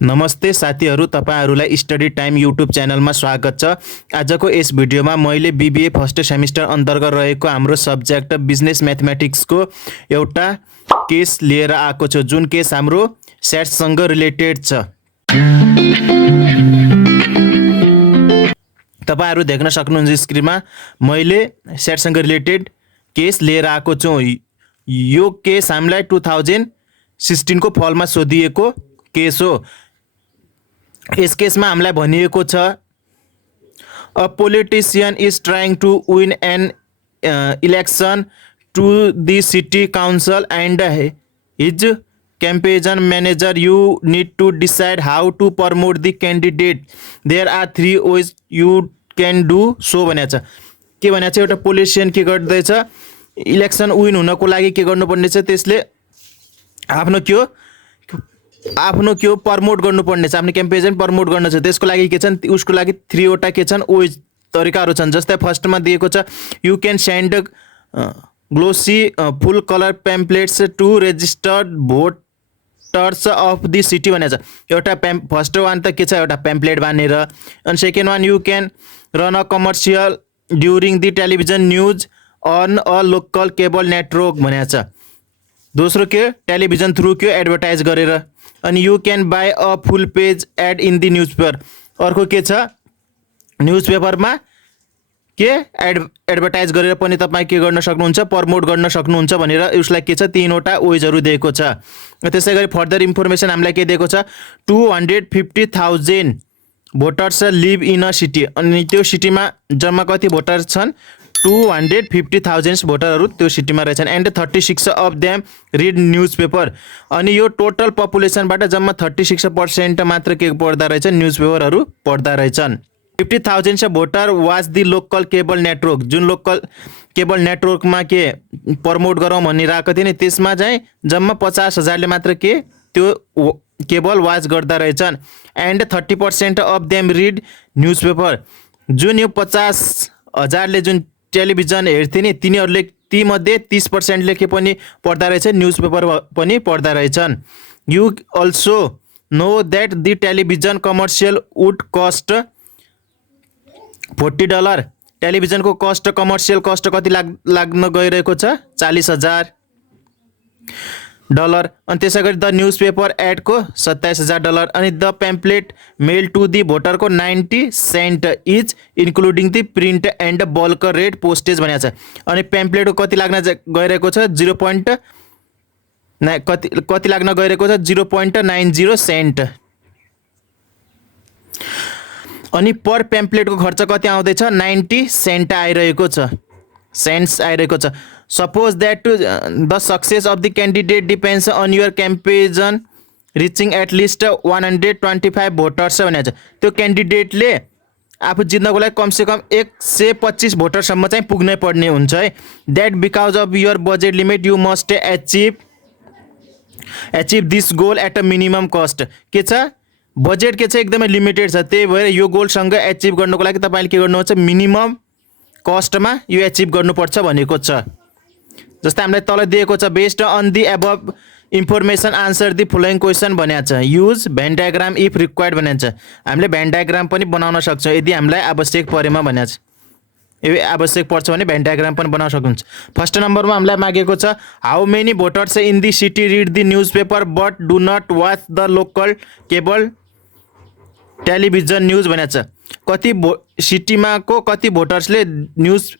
नमस्ते साथीहरू, तपाईहरुलाई स्टडी टाइम युट्युब च्यानलमा स्वागत छ। आजको यस भिडियोमा मैले बीबीए फर्स्ट सेमिस्टर अन्तर्गत रहेको हाम्रो सब्जेक्ट बिजनेस म्याथमेटिक्सको एउटा केस लिएर आएको छु, जुन केस हाम्रो सेट्ससँग रिलेटेड छ। तपाईहरु देख्न सक्नुहुन्छ स्क्रिनमा मैले सेट्ससँग रिलेटेड केस लिएर आएको छु। यो केस हामीलाई 2016 को फलमा सोधिएको केस हो। इस केस में हमलाई भनिएको छ, a politician is trying to win an election to the city council and his campaign manager you need to decide how to promote the candidate. There are 3 ways you can do so भनेको छ। के भनेको छ, एउटा politician के गर्दैछ, election win हुनको लागि के गर्नुपर्ने छ, त्यसले आफ्नो के प्रमोट गर्नुपर्ने छ, आफ्नो क्याम्पेन प्रमोट गर्न छ। त्यसको लागि के छन्, उसको लागि 3 वटा के छन् वेज तरिकाहरू छन्। जस्तै फर्स्टमा दिएको छ, you can send glossy full colour pamphlets to registered voters of the city भनेको छ। एउटा फर्स्ट वान त के छ, एउटा पेम्पलेट बानेर। अनि second one, you can run a commercial during the television news on a local cable network भनेको छ। दोस्रो के, टेलिभिजन थ्रु के एडभर्टाइज गरेर। अनि you can by a full page add in the newspaper. अर्को के छ, न्युजपेपरमा के एडभर्टाइज गरेर पनि तपाईँ के गर्न सक्नुहुन्छ, प्रमोट गर्न सक्नुहुन्छ भनेर उसलाई के छ, 3 वटा वेजहरू दिएको छ। त्यसै गरी फर्दर इन्फर्मेसन हामीलाई के दिएको छ, 250,000 voters live in a city. अनि त्यो सिटीमा जम्मा कति भोटर छन्, 250,000 भोटरहरू त्यो सिटीमा रहेछन्। And 36 of them read newspaper. अनि यो टोटल पपुलेसनबाट जम्मा 36% मात्र के पढ्दा रहेछन्, न्यूज पेपरहरू पढ्दा रहेछन्। 50,000 voter was the local cable network. जुन लोकल केबल नेटवर्कमा के प्रमोट गरौँ भनिरहेको थियो नि, त्यसमा चाहिँ जम्मा 50,000ले मात्र के त्यो केबल वाच गर्दा रहेछन्। And 30% of them read newspaper. जुन यो 50,000ले जुन टेलिभिजन हेर्थे नि, तिनीहरूले तीमध्ये 30%ले के पनि पढ्दा रहेछ, न्यूज पेपर पनि पढ्दा रहेछन्। You also know that the television commercial would cost $40। टेलिभिजनको कस्ट, कमर्सियल कस्ट कति लाग्न गइरहेको छ, $40,000। अनि त्यसै गरी द न्यूज पेपर एडको $27,000। अनि the pamphlet mail to the भोटरको 90 cent each including the print and bulk rate postage भनेको छ। अनि पेम्पलेटको कति लाग्न गइरहेको छ, 0.90 सेन्ट। अनि पर पेम्पलेटको खर्च कति आउँदैछ, 90 सेन्ट आइरहेको छ, सेन्ट्स आइरहेको छ। Suppose that the success of the candidate depends on your campaign reaching at least 125 voters भनेको छ। त्यो क्यान्डिडेटले आफू जित्नको लागि कमसेकम 125 भोटरसम्म चाहिँ पुग्नै पर्ने हुन्छ है। That because of your budget limit you must achieve this goal at a minimum cost. के छ, बजेट के छ, एकदमै लिमिटेड छ। त्यही भएर यो गोलसँग एचिभ गर्नको लागि तपाईँले के गर्नुपर्छ, मिनिमम कस्टमा यो एचिभ गर्नुपर्छ भनेको छ। जस्तै हामीलाई तल दिएको छ, based on the above information answer the following question भनेको छ। Use Venn diagram if required भनेको छ। हामीले भेन डायग्राम पनि बनाउन सक्छौँ यदि हामीलाई आवश्यक परेमा भनेको छ। यदि आवश्यक पर्छ भने भेन डायग्राम पनि बनाउन सक्नुहुन्छ। फर्स्ट नम्बरमा हामीलाई मागेको छ, how many voters in the city read the newspaper but do not watch the local cable television news भनेको छ। कति सिटीमा को कति भोटर्सले न्युज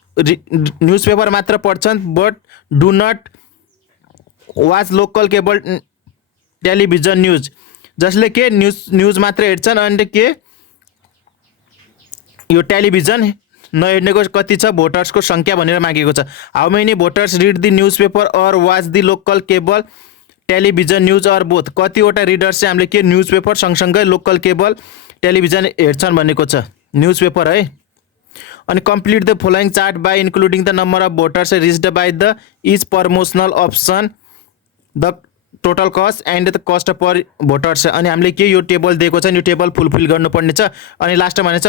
पेपर मात्र पढ्छन्, but do not watch local cable television news. जसले के न्युज मात्र हेर्छन् अनि के यो टेलिभिजन नहेर्नेको कति छ भोटर्सको सङ्ख्या भनेर मागेको छ। How many voters read the newspaper or watch the local cable television news or both. कतिवटा रिडर्स चाहिँ हामीले के न्युज पेपर सँगसँगै लोकल केबल टेलिभिजन हेर्छन् भनेको छ, न्युज पेपर है। अनि complete the following chart by including the number of voters reached by the each promotional option, the total cost and the cost per voters. अनि हामीले के यो टेबल दिएको छ, यो टेबल फुलफिल गर्नुपर्ने छ। अनि लास्टमा भनेको छ,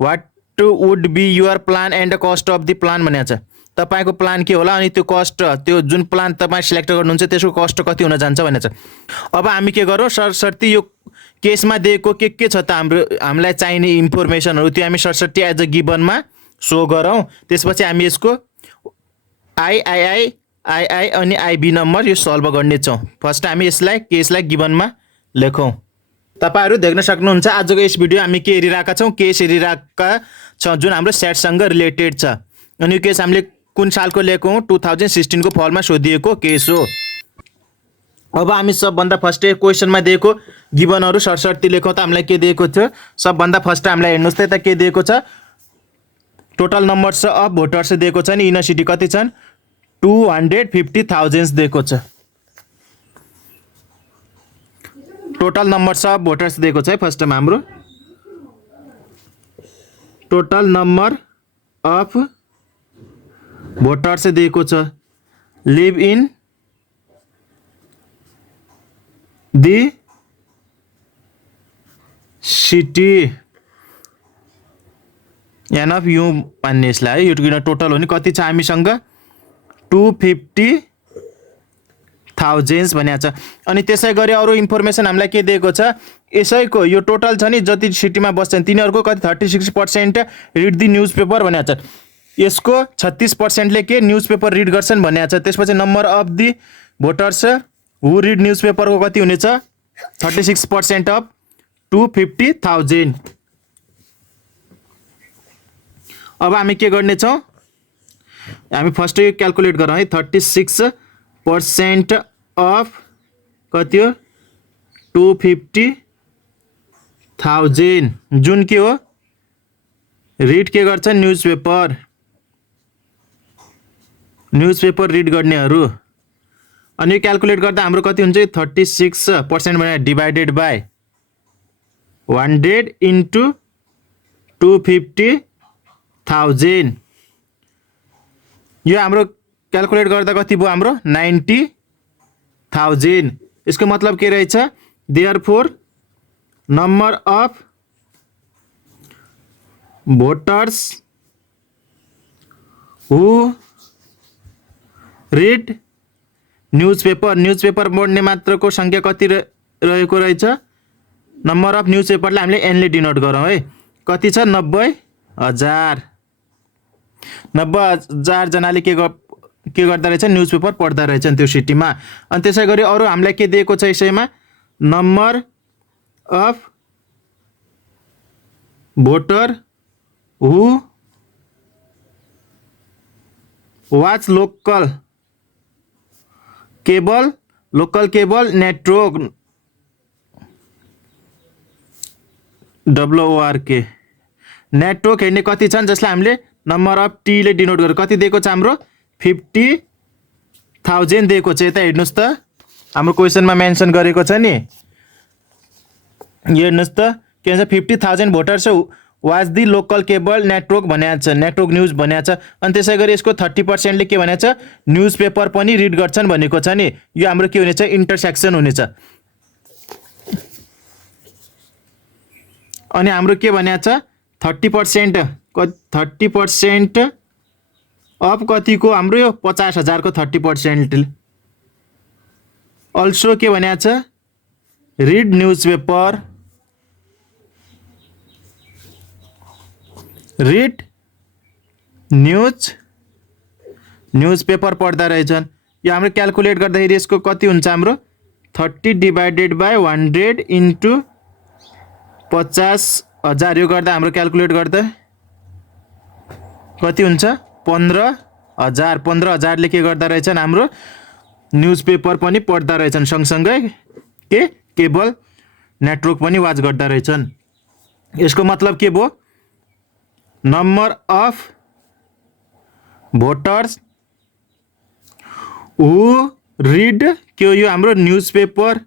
what would be your plan and cost of the plan भनेको छ। तपाईको प्लान के होला अनि त्यो कस्ट त्यो जुन प्लान तपाई सिलेक्ट गर्नुहुन्छ त्यसको कस्ट कति हुन जान्छ भनेछ। अब हामी के गरौँ सरसर्ती यो केसमा दिएको के छ त हामीलाई चाहिने इन्फर्मेसनहरू त्यो हामी सरसट्टै एज अ गिभनमा सो गरौँ। त्यसपछि हामी यसको आई अनि आइबी नम्बर यो सल्भ गर्नेछौँ। फर्स्ट हामी यसलाई केसलाई गिभनमा लेखौँ। तपाईहरु देख्न सक्नुहुन्छ आजको यस भिडियो हामी के हेरिरहेका छौँ, केस हेरिरहेका छौँ जुन हाम्रो सेटसँग रिलेटेड छ। अनि यो केस हामीले कुन सालको लिएको 2016 को फलमा सोधिएको केस हो। अब हामी सबभन्दा फर्स्ट क्वेसनमा दिएको गिभनहरू सरसर्ती लेखौँ त हामीलाई के दिएको छ। सबभन्दा फर्स्ट हामीलाई हेर्नुहोस् त के दिएको छ, टोटल नम्बर्स अफ भोटर्स दिएको छ नि, इन सिटी कति छन् 250,000 दिएको छ। टोटल नम्बर्स अफ भोटर्स दिएको छ है। फर्स्टमा हाम्रो टोटल नम्बर अफ भोटर्स दिएको छ, live in the city n of U मान्ने यसलाई, यो किन टोटल हो नि कति छ हामीसँग 250,000 भनेको छ। अनि त्यसै गरी अरू इन्फर्मेसन हामीलाई के दिएको छ, यसैको यो टोटल छ नि जति सिटीमा बस्छन् तिनीहरूको कति 36% रिड दी न्युज पेपर भनेको छ। यसको 36%ले के न्युज पेपर रिड गर्छन् भनेको छ। त्यसपछि number of the voters who read news पेपरको कति हुनेछ 36% अफ 250,000। अब हामी के गर्नेछौँ, हामी फर्स्ट यो क्याल्कुलेट गरौँ है। 36% अफ कति हो 250,000 जुन के हो रिड के गर्छ न्युज पेपर रिड गर्नेहरू। अनि यो क्याल्कुलेट गर्दा हाम्रो कति हुन्छ 36% भने डिभाइडेड बाई 100 इन्टु 250,000 यो हाम्रो क्याल्कुलेट गर्दा कति भयो हाम्रो 90,000। यसको मतलब के रहेछ, therefore number of voters who read newspaper पढ्ने मात्रको संख्या कति रहेको रहेछ, नम्बर अफ न्युज पेपरलाई हामीले एनले डिनोट गरौँ है। कति छ 90,000। 90,000 जनाले के गर्दा रहेछ न्युज पेपर पढ्दा रहेछन् त्यो सिटीमा। अनि त्यसै गरी अरू हामीलाई के दिएको छ यसैमा, number of voter who watch local cable network WORK network हेर्ने कति छन् जसलाई हामीले नम्बर अफ टीले डिनोट गरेर कति दिएको छ हाम्रो 50,000 दिएको छ। यता हेर्नुहोस् त हाम्रो क्वेसनमा मेन्सन गरेको छ नि, यो हेर्नुहोस् त के भन्छ 50,000 voters watch the local cable network भनेको छ, नेटवर्क न्युज भनेको छ। अनि त्यसै गरी यसको 30%ले के भनेको छ न्युज पेपर पनि रिड गर्छन् भनेको छ नि। यो हाम्रो के हुनेछ इन्टरसेक्सन हुनेछ। अनि हाम्रो के भनेको छ 30% अफ कतिको हाम्रो यो 50,000 को 30%। अल्सो के भनेको छ रिड न्युज पेपर पढ्दा रहेछन्। यो हाम्रो क्याल्कुलेट गर्दाखेरि यसको कति हुन्छ हाम्रो 30 डिभाइडेड बाई 100 इन्टु 50,000 यो गर्दा हाम्रो क्याल्कुलेट गर्दा कति हुन्छ 15,000। 15,000ले के गर्दा रहेछन् हाम्रो न्युज पेपर पनि पढ्दा रहेछन्, सँगसँगै के केबल नेटवर्क पनि वाच गर्दा रहेछन्। यसको मतलब के भयो, number of voters who read के हो यो हाम्रो न्युज पेपर,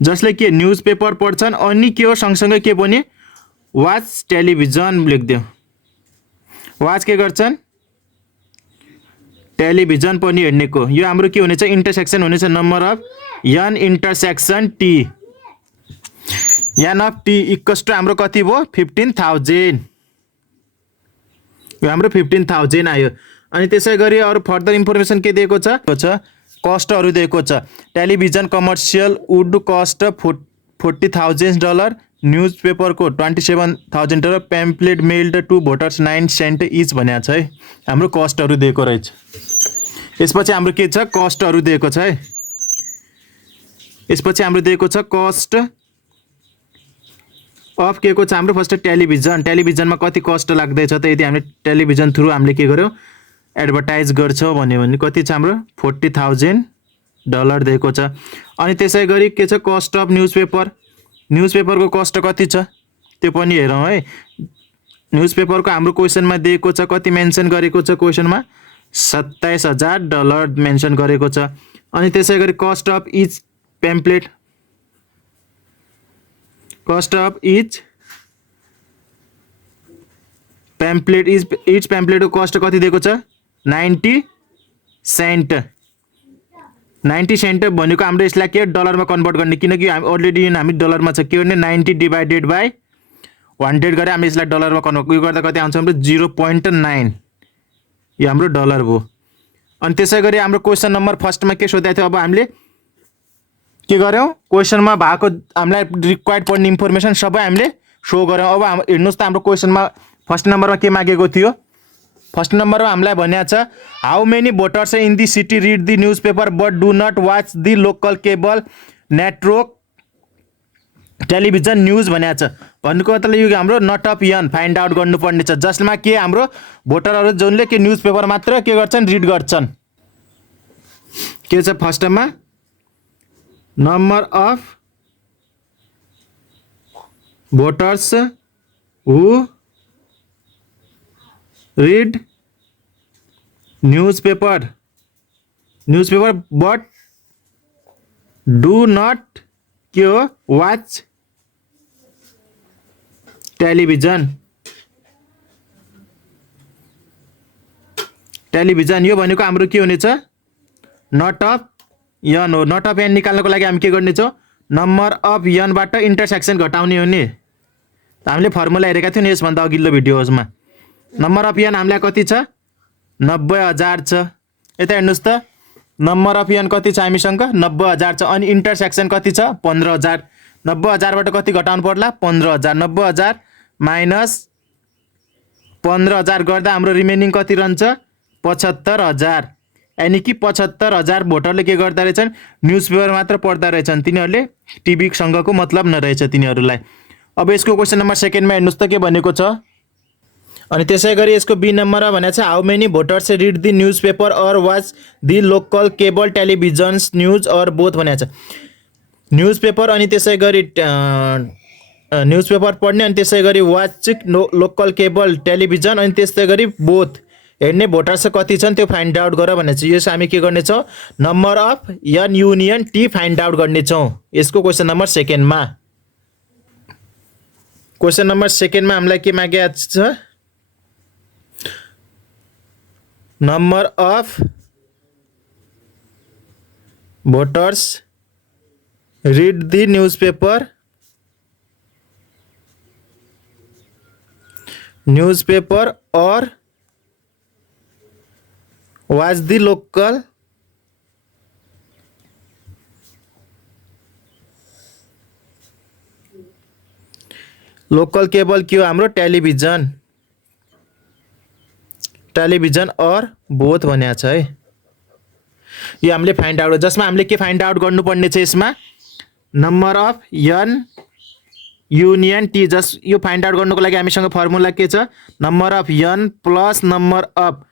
जसले के न्युज पेपर पढ्छन् अनि के हो सँगसँगै के भने वाच टेलिभिजन लेख्दियो। वाच के गर्छन् टेलिभिजन पनि हेर्नेको। यो हाम्रो के हुनेछ इन्टरसेक्सन हुनेछ number of N intersection T. N of T equals to हाम्रो कति भयो 15,000। यो हाम्रो 15,000 आयो। अनि त्यसै गरी अरू फर्दर इन्फर्मेसन के दिएको छ कस्टहरू दिएको छ। Television commercial would cost $40,000, news पेपरको $27,000, pamphlet mailed to voters 9 cent each भनेको छ है। हाम्रो कस्टहरू दिएको रहेछ। यसपछि हाम्रो के छ, कस्टहरू दिएको छ है। यसपछि हाम्रो दिएको छ कस्ट अफ के को छ हाम्रो फर्स्ट टेलिभिजन। टेलिभिजनमा कति कस्ट लाग्दैछ त, यदि हामीले टेलिभिजन थ्रु हामीले के गर्यौँ एडभर्टाइज गर्छौँ भने कति छ हाम्रो $40,000 दिएको छ। अनि त्यसै गरी के छ cost of newspaper. News पेपरको कस्ट कति छ त्यो पनि हेरौँ है। न्युज पेपरको हाम्रो क्वेसनमा दिएको छ, कति मेन्सन गरेको छ क्वेसनमा $27,000 मेन्सन गरेको छ। अनि त्यसै गरी cost of each pamphlet, cost of each pamphlet each पेम्पलेटको कस्ट कति दिएको छ 90 सेन्ट। 90 सेन्ट भनेको हाम्रो यसलाई के डलरमा कन्भर्ट गर्ने, किनकि अलरेडी हामी डलरमा छ। के गर्ने 90 डिभाइडेड बाई 100 गरेर हामी यसलाई डलरमा कन्भर्ट गर्दा कति आउँछ हाम्रो 0.9, यो हाम्रो डलर भयो। अनि त्यसै गरी हाम्रो क्वेसन नम्बर फर्स्टमा के सोधेको थियो, अब हामीले के गर्यौँ क्वेसनमा भएको हामीलाई रिक्वायर्ड पर्ने इन्फर्मेसन सबै हामीले सो गऱ्यौँ। अब हेर्नुहोस् त हाम्रो क्वेसनमा फर्स्ट नम्बरमा के मागेको थियो। फर्स्ट नम्बरमा हामीलाई भनेको छ how many voters in the city read the newspaper but do not watch the local cable network television news भनेको छ। भन्नुको मतलब यो हाम्रो not of N find out गर्नुपर्ने छ, जसमा के हाम्रो भोटरहरू जुनले के न्युज पेपर मात्र के गर्छन् रिड गर्छन्। के छ फर्स्टमा number of voters who read newspaper but do not watch television यो भनेको हाम्रो के हुनेछ नट अफ यन हो। नट अफ यन निकाल्नको लागि हामी के गर्नेछौँ नम्बर अफ यनबाट इन्टरसेक्सन घटाउने हो नि। हामीले फर्मुला हेरेका थियौँ नि यसभन्दा अघिल्लो भिडियोजमा। नम्बर अफ यन हामीलाई कति छ 90,000 छ। यता हेर्नुहोस् त नम्बर अफ यन कति छ हामीसँग 90,000 छ। अनि इन्टरसेक्सन कति छ 15,000। 90,000बाट कति घटाउनु पर्ला 15,000। 90,000 माइनस 15,000 गर्दा हाम्रो रिमेनिङ कति रहन्छ 75,000। यानि कि 75,000 भोटरले के गर्दा रहेछन् न्युज पेपर मात्र पढ्दा रहेछन्, तिनीहरूले टिभीसँगको मतलब नरहेछ तिनीहरूलाई। अब यसको क्वेसन नम्बर सेकेन्डमा हेर्नुहोस् त के भनेको छ। अनि त्यसै गरी यसको बी नम्बरमा भनेको छ how many voters read the newspaper or watch the local cable televisions news or both भनेको छ। न्युज पेपर अनि त्यसै गरी न्युज पेपर पढ्ने अनि त्यसै गरी वाच लोकल केबल टेलिभिजन अनि त्यसै गरी बोथ हेर्ने भोटर्स कति छन् त्यो फाइन्ड आउट गर भनेको छ। यस हामी के गर्नेछौँ number of N union T find out गर्नेछौँ यसको क्वेसन नम्बर सेकेन्डमा। क्वेसन नम्बर सेकेन्डमा हामीलाई के मागेको छ number of voters read the newspaper or watch the local cable के हो हाम्रो टेलिभिजन और बोथ भनेको छ है। यो हामीले फाइन्ड आउट जसमा हामीले के फाइन्ड आउट गर्नुपर्ने छ यसमा number of N union T. जस यो फाइन्ड आउट गर्नुको लागि हामीसँग फर्मुला के छ number of N plus number of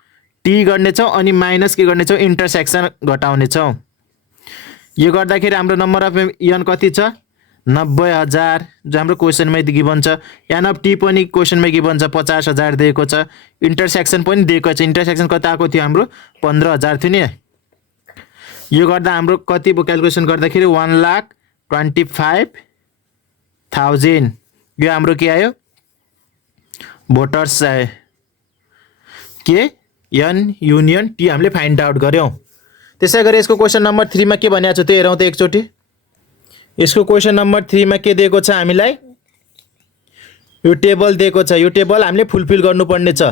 T गर्नेछौँ अनि माइनस के गर्नेछौँ इन्टरसेक्सन घटाउनेछौँ। यो गर्दाखेरि हाम्रो नम्बर अफ यन कति छ 90,000 जो हाम्रो क्वेसनमै गिभन छ। एन अफ टी पनि क्वेसनमै गिभन छ 50,000 दिएको छ। इन्टरसेक्सन पनि दिएको छ। इन्टरसेक्सन कति आएको थियो हाम्रो 15,000 थियो नि। यो गर्दा हाम्रो कति क्यालकुलेसन गर्दाखेरि 1,25,000 यो हाम्रो के आयो भोटर्स आयो के एन युनियन टी हामीले फाइन्ड आउट गऱ्यौँ। त्यसै गरी यसको क्वेसन नम्बर 3 मा के भनेको छ त्यो हेरौँ त एकचोटि। यसको क्वेसन नम्बर 3 मा के दिएको छ हामीलाई यो टेबल दिएको छ। यो टेबल हामीले फुलफिल गर्नुपर्ने छ।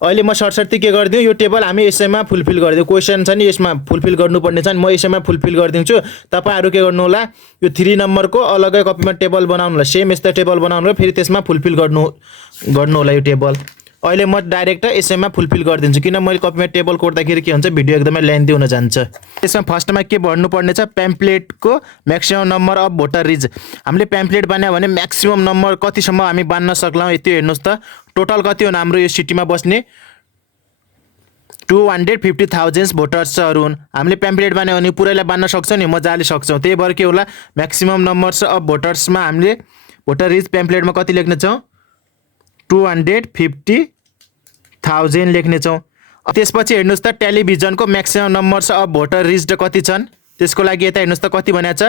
अहिले म सरसर्ती के गरिदिउँ, यो टेबल हामी यसैमा फुलफिल गरिदिउँ। क्वेसन छ नि यसमा फुलफिल गर्नुपर्ने छ नि, म यसैमा फुलफिल गरिदिन्छु। तपाईँहरू के गर्नु होला, यो 3 नम्बरको अलग्गै कपीमा टेबल बनाउनु होला, सेम यस्तो टेबल बनाउनु होला, फेरि त्यसमा फुलफिल गर्नु होला यो टेबल। अहिले म डाइरेक्ट यसैमा फुलफिल गरिदिन्छु, किन मैले कपीमा टेबल कोर्दाखेरि के हुन्छ, भिडियो एकदमै लेन्थी हुन जान्छ। त्यसमा फर्स्टमा के भन्नुपर्ने छ, प्याम्पलेटको maximum number of voter reach. हामीले प्याम्पलेट बनायो भने म्याक्सिमम नम्बर कतिसम्म हामी बान्न सक्छौँ, त्यो हेर्नुहोस् त। टोटल कति हो हाम्रो यो सिटीमा बस्ने, 250,000 भोटर्सहरू हुन्। हामीले प्याम्पलेट बनायो भने पुरैलाई बान्न सक्छौँ नि, मजाले सक्छौँ। त्यही भएर के होला, म्याक्सिमम नम्बर्स अफ भोटर्समा हामीले भोटर रिज प्याम्पलेटमा कति लेख्नेछौँ, 250,000 लेख्नेछौँ। त्यसपछि हेर्नुहोस् त, टेलिभिजनको maximum numbers of voter ridge कति छन्, त्यसको लागि यता हेर्नुहोस् त कति भनेको छ,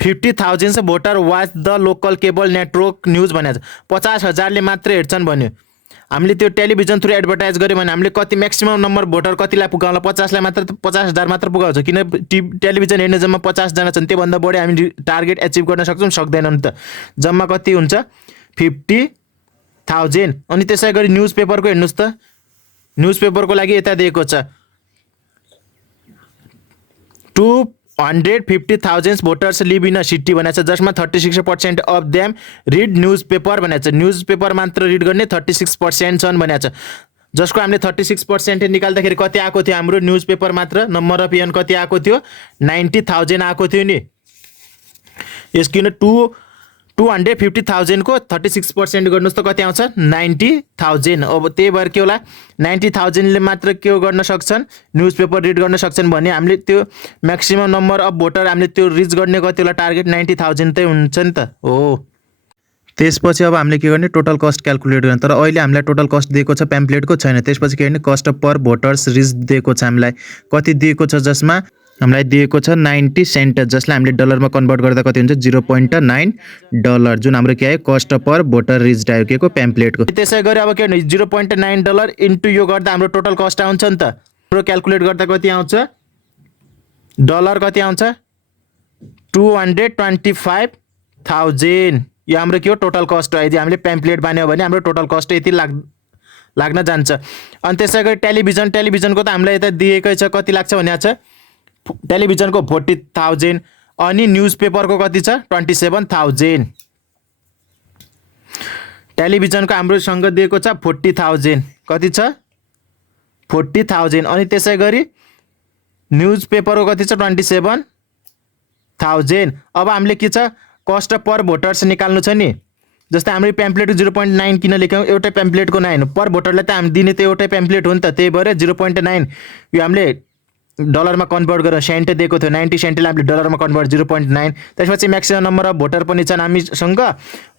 50,000 voter watch the local cable network news भनेको छ। 50,000ले मात्र हेर्छन् भन्यो। हामीले त्यो टेलिभिजन थ्रु एडभर्टाइज गऱ्यो भने हामीले कति म्याक्सिमम नम्बर भोटर कतिलाई पुगाउँला, 50,000 मात्र पुगाउँछ। किन टेलिभिजन हेर्ने जम्मा 50 जना छन्, त्योभन्दा बढी हामी टार्गेट एचिभ गर्न सक्छौँ, सक्दैनौँ त। जम्मा कति हुन्छ, 50,000। अनि त्यसै गरी न्युज पेपरको हेर्नुहोस् त, न्युज पेपरको लागि यता दिएको छ 250,000 voters live in a city भनेको छ, जसमा 36% of them read newspaper भनेको छ। न्युज पेपर मात्र रिड गर्ने 36% छन् भनेको छ, जसको हामीले 36% निकाल्दाखेरि कति आएको थियो, हाम्रो न्युज पेपर मात्र नम्बर अफ एन कति आएको थियो, 90,000 आएको थियो नि। यस किन 250,000 को 36% गर्नुहोस् त कति आउँछ, 90,000। अब त्यही भएर के होला, 90,000ले मात्र के गर्न सक्छन्, न्युज पेपर रिड गर्न सक्छन् भने हामीले त्यो म्याक्सिमम नम्बर अफ भोटर हामीले त्यो रिच गर्ने कति होला, टार्गेट 90,000 चाहिँ हुन्छ नि त हो। त्यसपछि अब हामीले के गर्ने, टोटल कस्ट क्याल्कुलेट गर्ने। तर अहिले हामीलाई टोटल कस्ट दिएको छ, प्याम्पलेटको छैन। त्यसपछि के गर्ने, कस्ट पर भोटर्स रिच दिएको छ हामीलाई, कति दिएको छ, जसमा हामीलाई दिएको छ 90 सेन्ट, जसलाई हामीले डलरमा कन्भर्ट गर्दा कति हुन्छ, $0.9, जुन हाम्रो के आयो, कस्ट पर भोटर रिच आयो के को, प्याम्पलेटको। त्यसै गरी अब के गर्ने, $0.9 इन्टु यो गर्दा हाम्रो टोटल कस्ट आउँछ नि त। हाम्रो क्याल्कुलेट गर्दा कति आउँछ, डलर कति आउँछ, 225,000। यो हाम्रो के हो, टोटल कस्ट हो। यदि हामीले प्याम्पलेट बान्यो भने हाम्रो टोटल कस्ट यति लाग्न जान्छ। अनि त्यसै गरी टेलिभिजनको त हामीलाई यता दिएकै छ, कति लाग्छ भनेको छ, टेलिभिजनको 40,000। अनि न्युज पेपरको कति छ, 27,000। टेलिभिजनको हाम्रोसँग दिएको छ 40,000, कति छ, 40,000। अनि त्यसै गरी न्युज पेपरको कति छ, 27,000। अब हामीले के छ, कस्ट पर भोटर्स निकाल्नु छ नि। जस्तै हाम्रो प्याम्पलेटको 0.9 किन लेख्यौँ, एउटै प्याम्पलेटको 9 पर भोटरलाई त हामी दिने त एउटै प्याम्पलेट हो नि त। त्यही भएर 0.9 यो हामीले डलरमा कन्भर्ट गरेर सेन्ट दिएको थियो, 90 सेन्टले हामीले डलरमा कन्भर्ट 0.9। त्यसपछि म्याक्सिमम नम्बर अफ भोटर पनि छन् हामीसँग,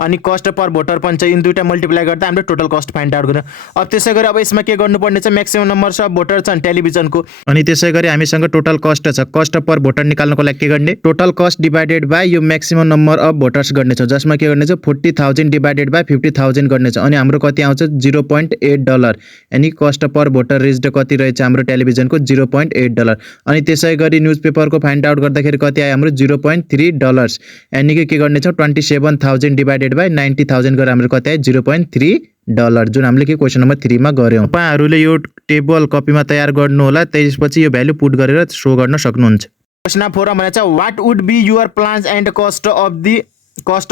अनि कस्ट पर भोटर पनि छ। यिन दुईटा मल्टिप्लाई गर्दा हामीले टोटल कस्ट फाइन्ड आउट गर्नु। अब त्यसै गरी अब यसमा के गर्नुपर्ने छ, म्याक्सिमम नम्बर अफ भोटर छन् टेलिभिजनको, अनि त्यसै गरी हामीसँग टोटल कस्ट छ। कस्ट पर भोटर निकाल्नको लागि के गर्ने, टोटल कस्ट डिभाइडेड बाई यो म्याक्सिमम नम्बर अफ भोटर्स गर्ने छ, जसमा के गर्ने छ, 40,000 डिभाइडेड बाई 50,000 गर्ने छ। अनि हाम्रो कति आउँछ, $0.8। यानी कस्ट पर भोटर रिच्ड कति रहेछ हाम्रो टेलिभिजनको, $0.8। अनि त्यसै गरी न्युज पेपरको फाइन्ड आउट गर्दाखेरि कति आयो हाम्रो, $0.3। यानी कि के गर्ने छ, 27,000 डिभाइडेड बाई 90,000 गरेर हाम्रो कति आयो, $0.3, जुन हामीले के क्वेसन नम्बर 3 मा गर्यौँ। तपाईँहरूले यो टेबल कपीमा तयार गर्नु होला, त्यसपछि यो भ्यालु पुट गरेर शो गर्न सक्नुहुन्छ। क्वेसन नम्बर 4 भनेको छ, what would be your plans and cost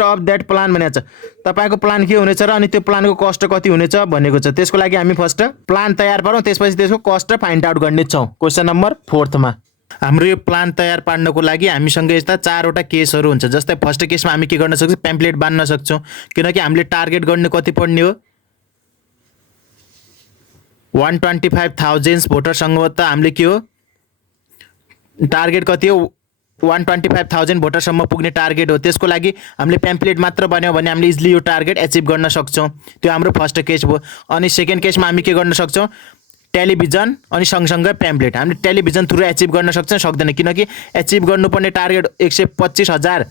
of that plan भनेको छ। तपाईँको प्लान के हुनेछ र अनि त्यो प्लानको कस्ट कति हुनेछ भनेको छ। त्यसको लागि हामी फर्स्ट प्लान तयार पारौँ, त्यसपछि त्यसको कस्ट फाइन्ड आउट गर्नेछौँ। क्वेसन नम्बर 4 मा हाम्रो यो प्लान तयार पार्नको लागि हामीसँग यस्ता 4वटा केसहरू हुन्छ। जस्तै फर्स्ट केसमा हामी के गर्न सक्छौँ, प्याम्पलेट बान्न सक्छौँ, किनकि हामीले टार्गेट गर्ने कति पर्ने हो, 125,000 भोटरसँग त हामीले के हो, टार्गेट कति हो, 125,000 भोटरसम्म पुग्ने टार्गेट हो। त्यसको लागि हामीले प्याम्पलेट मात्र बन्यो भने हामीले इजिली यो टार्गेट एचिभ गर्न सक्छौँ। त्यो हाम्रो फर्स्ट केस भयो। अनि सेकेन्ड केसमा हामी के गर्न सक्छौँ, टेलिभिजन अनि सँगसँगै प्याम्पलेट। हामीले टेलिभिजन थ्रु एचिभ गर्न सक्छौँ, सक्दैन, किनकि एचिभ गर्नुपर्ने टार्गेट 125,000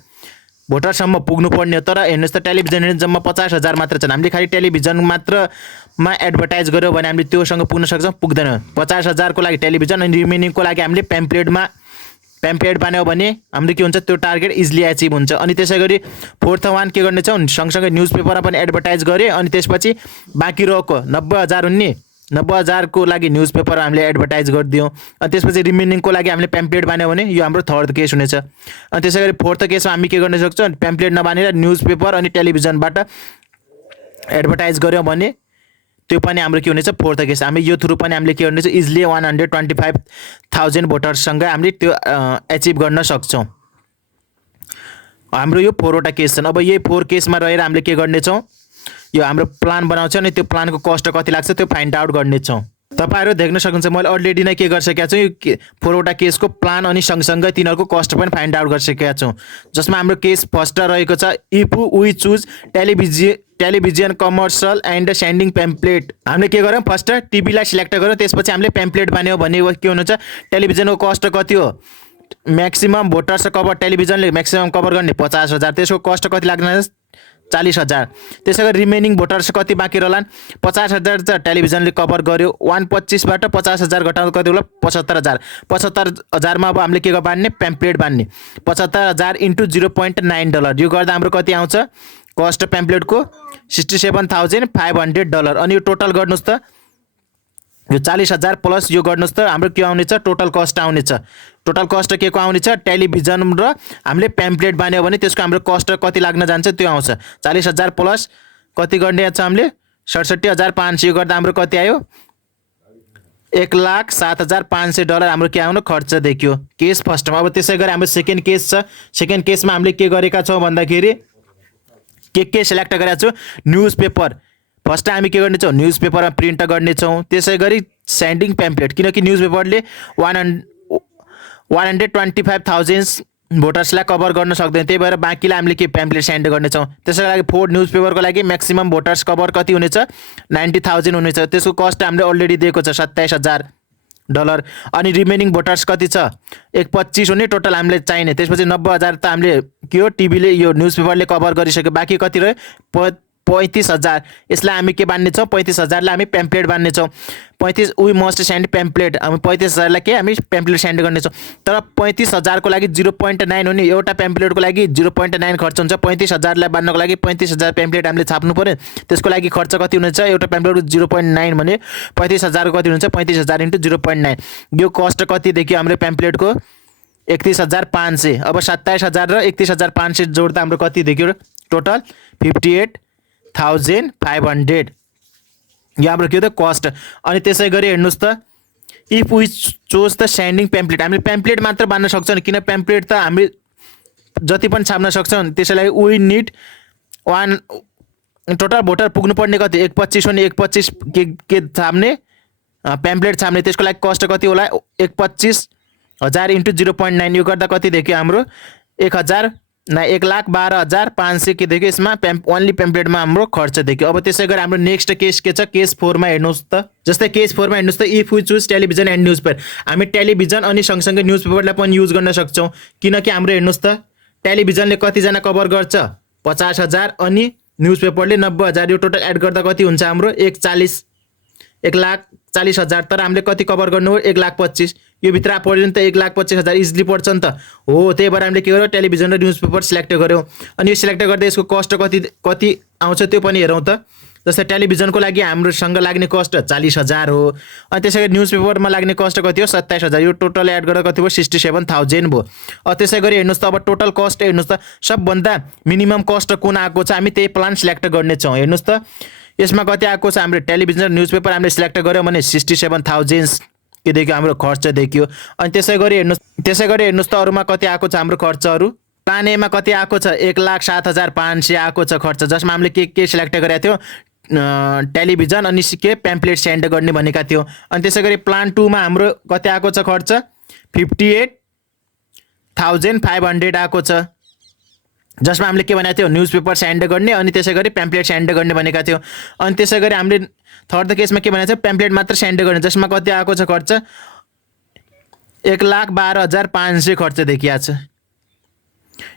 भोटरसम्म पुग्नुपर्ने हो। तर हेर्नुहोस् त, टेलिभिजन हेर्ने जम्मा 50,000 मात्र छन्। हामीले खालि टेलिभिजन मात्रमा एडभर्टाइज गऱ्यो भने हामीले त्योसँग पुग्न सक्छौँ, पुग्दैन। 50,000 को लागि टेलिभिजन अनि रिमेनिङको लागि हामीले प्याम्पलेट बान्यो भने हाम्रो के हुन्छ, त्यो टार्गेट इजिली एचिभ हुन्छ। अनि त्यसै गरी फोर्थ वान के गर्नेछौँ, सँगसँगै न्युज पेपरमा पनि एडभर्टाइज गऱ्यो, अनि त्यसपछि बाँकी रहेको 90,000 हुन् नि, 90,000 को लागि न्युज पेपर हामीले एडभर्टाइज गरिदियौँ। अनि त्यसपछि रिमेनिङको लागि हामीले पेम्पलेट बान्यो भने यो हाम्रो थर्ड केस हुनेछ। अनि त्यसै गरी फोर्थ केसमा हामी के गर्न सक्छौँ, पेम्पलेट नबानेर न्युज पेपर अनि टेलिभिजनबाट एडभर्टाइज गऱ्यौँ भने त्यो पनि हाम्रो के हुनेछ, फोर्थ केस। हामी यो थ्रु पनि हामीले के गर्नेछ, इजिली 125,000 भोटर्ससँग हामीले त्यो एचिभ गर्न सक्छौँ। हाम्रो यो 4वटा केस छन्। अब यही 4 केसमा रहेर हामीले के गर्नेछौँ, यो हाम्रो प्लान बनाउँछौँ अनि त्यो प्लानको कस्ट कति लाग्छ त्यो फाइन्ड आउट गर्नेछौँ। तपाईहरु देख्न सक्नुहुन्छ मैले अलरेडी नै के गरिसकेको छु, यो 4वटा केसको प्लान अनि सँगसँगै तिनीहरूको कस्ट पनि फाइन्ड आउट गरिसकेका छौँ। जसमा हाम्रो केस फर्स्ट रहेको छ, if we choose television commercial and sending pamphlet. हामीले के गर्यौँ, फर्स्ट टिभीलाई सिलेक्ट गर्यौँ, त्यसपछि हामीले पेम्पलेट बान्यौँ भने के हुनुहुन्छ, टेलिभिजनको कस्ट कति हो, म्याक्सिमम भोटर्स कभर टेलिभिजनले म्याक्सिमम कभर गर्ने 50,000, त्यसको कस्ट कति लाग्ने 40,000। त्यसै गरी रिमेनिङ भोटर्स कति बाँकी रहलान्, 50,000 त टेलिभिजनले कभर गर्यो, 125बाट 50,000 घटाउँदा कति होला, 75,000। 75,000मा अब हामीले के बान्ने, पेम्पलेट बान्ने। 75,000 इन्टु $0.9, यो गर्दा हाम्रो कति आउँछ, कस्ट पेम्पलेटको $67,500। अनि यो टोटल गर्नुहोस् त, यो 40,000 प्लस यो गर्नुहोस् त हाम्रो के आउनेछ, टोटल कस्ट आउनेछ। टोटल कस्ट के को आउनेछ, टेलिभिजन र हामीले पेम्पलेट बान्यो भने त्यसको हाम्रो कस्ट कति लाग्न जान्छ त्यो आउँछ। 40,000 प्लस कति गर्ने छ हामीले, 67,500, यो गर्दा हाम्रो कति आयो, $1,07,500 हाम्रो के आउनु खर्च देखियो केस फर्स्टमा। अब त्यसै गरी हाम्रो सेकेन्ड केस छ। सेकेन्ड केसमा हामीले के गरेका छौँ भन्दाखेरि के सिलेक्ट गरेका छौँ, न्युज पेपर। फर्स्ट हामी के गर्नेछौँ, न्युज पेपरमा प्रिन्ट गर्नेछौँ। त्यसै गरी सेन्डिङ पेम्पलेट, किनकि न्युज पेपरले 125,000 भोटर्सलाई कभर गर्न सक्दैन, त्यही भएर बाँकीलाई हामीले के पेम्पलेट सेन्ड गर्नेछौँ। त्यसको लागि 4 न्युज पेपरको लागि म्याक्सिमम भोटर्स कभर कति हुनेछ, 90,000 हुनेछ। त्यसको कस्ट हामीले अलरेडी दिएको छ, $27,000। अनि रिमेनिङ भोटर्स कति छ, 125 हुने टोटल हामीले चाहिने। त्यसपछि 90,000 त हामीले के हो, टिभीले यो न्युज पेपरले कभर गरिसक्यो, बाँकी कति रह्यो, 35,000। यसलाई हामी के बान्नेछौँ, 35,000लाई हामी पेम्पलेट बान्नेछौँ। 35 वी मस्ट सेन्ड पेम्पलेट, हामी 35,000लाई के हामी पेम्पलेट सेन्ड गर्नेछौँ। तर 35,000 को लागि 0.9 हुने, एउटा पेम्पलेटको लागि 0.9 खर्च हुन्छ। 35,000लाई बान्नको लागि 35,000 पेम्पलेट हामीले छाप्नु पर्यो, त्यसको लागि खर्च कति हुनेछ, एउटा पेम्पलेटको 0.9 भने 35,000 कति हुन्छ, 35,000 इन्टु 0.9, यो कस्ट कति देखियो हाम्रो पेम्पलेटको, 31,500। अब 27,000 र 31,500 जोड्दा हाम्रो कति देखियो, टोटल 58,500। यो हाम्रो के हो त कस्ट। अनि त्यसै गरी हेर्नुहोस् त, if we chose the sending pamphlet, हामीले पेम्पलेट मात्र बान्न सक्छौँ, किन पेम्पलेट त हामी जति पनि छाप्न सक्छौँ। त्यसैलाई वी निड टोटल भोटर पुग्नुपर्ने कति, 125 हुने, 125 के छाप्ने, पेम्पलेट छाप्ने। त्यसको लागि कस्ट कति होला, 125,000 इन्टु 0.9, यो गर्दा कति देखियो हाम्रो, 1,12,500 के देखियो। यसमा ओन्ली पेम्पलेटमा हाम्रो खर्च देखियो। अब त्यसै गरी हाम्रो नेक्स्ट केस के छ, केस 4मा हेर्नुहोस् त। जस्तै केस 4मा हेर्नुहोस् त, if we choose television and newspaper, हामी टेलिभिजन अनि सँगसँगै न्युज पेपरलाई पनि युज गर्न सक्छौँ। किनकि हाम्रो हेर्नुहोस् त, टेलिभिजनले कतिजना कभर गर्छ, 50,000 अनि न्युज पेपरले 90,000, यो टोटल एड गर्दा कति हुन्छ हाम्रो, 1,40,000। तर हामीले कति कभर गर्नु हो, 1,25,000, यो भित्र पर्यो नि त, 1,25,000 इजिली पर्छ नि त हो। त्यही भएर हामीले के गर्यौँ, टेलिभिजन र न्युज पेपर सिलेक्ट गऱ्यौँ। अनि यो सिलेक्ट गर्दा यसको कस्ट कति आउँछ त्यो पनि हेरौँ त। जस्तै टेलिभिजनको लागि हाम्रोसँग लाग्ने कस्ट 40,000 हो, अनि त्यसै गरी न्युज पेपरमा लाग्ने कस्ट कति हो, 27,000, यो टोटल एड गर्दा कति भयो, 67,000 भयो। त्यसै गरी हेर्नुहोस् त, अब टोटल कस्ट हेर्नुहोस् त, सबभन्दा मिनिमम कस्ट कुन आएको छ, हामी त्यही प्लान सिलेक्ट गर्नेछौँ। हेर्नुहोस् त, यसमा कति आएको छ, हाम्रो टेलिभिजन र न्युज पेपर हामीले सिलेक्ट गऱ्यौँ भने 67,000 के देखियो हाम्रो खर्च देखियो। अनि त्यसै गरी हेर्नुहोस् त, अरूमा कति आएको छ हाम्रो खर्चहरू। प्लान एमा कति आएको छ, 1,07,500 आएको छ खर्च, जसमा हामीले के सिलेक्ट गरेका थियौँ, टेलिभिजन अनि के पेम्पलेट सेन्ड गर्ने भनेका थियौँ। अनि त्यसै गरी प्लान 2मा हाम्रो कति आएको छ खर्च, 58,500 आएको छ, जसमा हामीले के भनेको थियौँ, न्युज पेपर सेन्ड गर्ने अनि त्यसै गरी पेम्पलेट सेन्ड गर्ने भनेका थियौँ। अनि त्यसै गरी हामीले थर्ड केसमा के भनेको छ, पेम्पलेट मात्र सेन्ड गर्ने, जसमा कति आएको छ खर्च, 1,12,500 खर्च देखिया छ।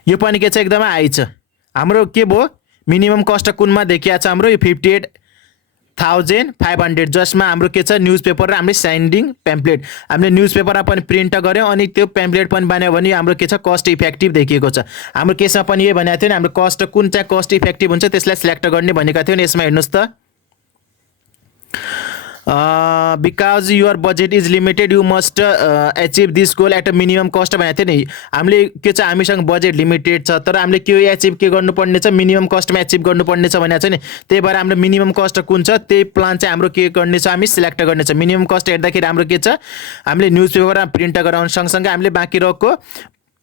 यो पनि के छ, एकदमै हाई छ। हाम्रो के भयो, मिनिमम कस्ट कुनमा देखिया छ हाम्रो, यो 58,500, जसमा हाम्रो के छ, न्युज पेपर र हामीले सेन्डिङ पेम्पलेट। हामीले न्युज पेपरमा पनि प्रिन्ट गऱ्यौँ अनि त्यो पेम्पलेट पनि बनायो भने हाम्रो के छ, कस्ट इफेक्टिभ देखिएको छ। हाम्रो केसमा पनि यही भनेको थियो नि, हाम्रो कस्ट कुन चाहिँ कस्ट इफेक्टिभ हुन्छ त्यसलाई सिलेक्ट गर्ने भनेका थियो नि। यसमा हेर्नुहोस् त, because your budget is limited you must achieve this goal at a minimum cost भनेको थियो नि। हामीले के छ, हामीसँग बजेट लिमिटेड छ तर हामीले के एचिभ के गर्नुपर्ने छ, मिनिमम कस्टमा एचिभ गर्नुपर्ने छ भनेको छ नि। त्यही भएर हाम्रो मिनिमम कस्ट कुन छ त्यही प्लान चाहिँ हाम्रो के गर्ने छ, हामी सिलेक्ट गर्ने छ। मिनिमम कस्ट हेर्दाखेरि हाम्रो के छ, हामीले न्युज पेपरमा प्रिन्ट गराउनु सँगसँगै हामीले बाँकी रहेको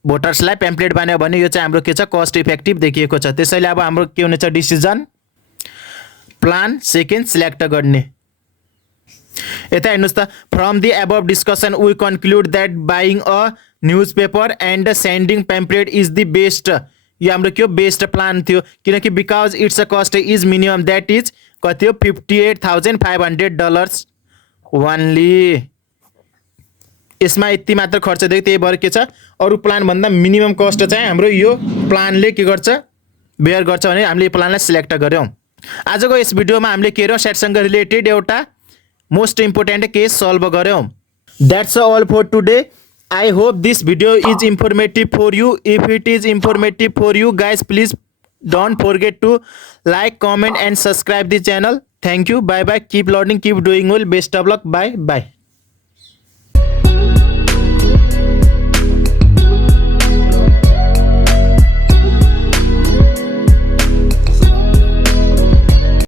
भोटर्सलाई पेम्पलेट बनायो भने यो चाहिँ हाम्रो के छ, कस्ट इफेक्टिभ देखिएको छ। त्यसैले अब हाम्रो के हुनेछ, डिसिजन प्लान सेकेन्ड सिलेक्ट गर्ने। यता हेर्नुहोस् त, from the above discussion we conclude that buying a newspaper and sending pamphlet is the best. यो हाम्रो के हो, बेस्ट प्लान थियो, किनकि because it's a cost is minimum that is कति हो, $58,500 ओन्ली। यसमा यति मात्र खर्च दिएको, त्यही भएर के छ, अरू प्लानभन्दा मिनिमम कस्ट चाहिँ हाम्रो यो प्लानले के गर्छ, बेयर गर्छ भने हामीले यो प्लानलाई सिलेक्ट गऱ्यौँ। आजको यस भिडियोमा हामीले के गर्यौँ, सेटसँग रिलेटेड एउटा मोस्ट इम्पोर्टेन्ट केस सल्भ गऱ्यौँ। That's all for today. I hope this video is informative for you. If it is informative for you guys, please don't forget to like, comment and subscribe the channel. Thank you, bye bye, keep learning, keep doing well, best of luck, bye by.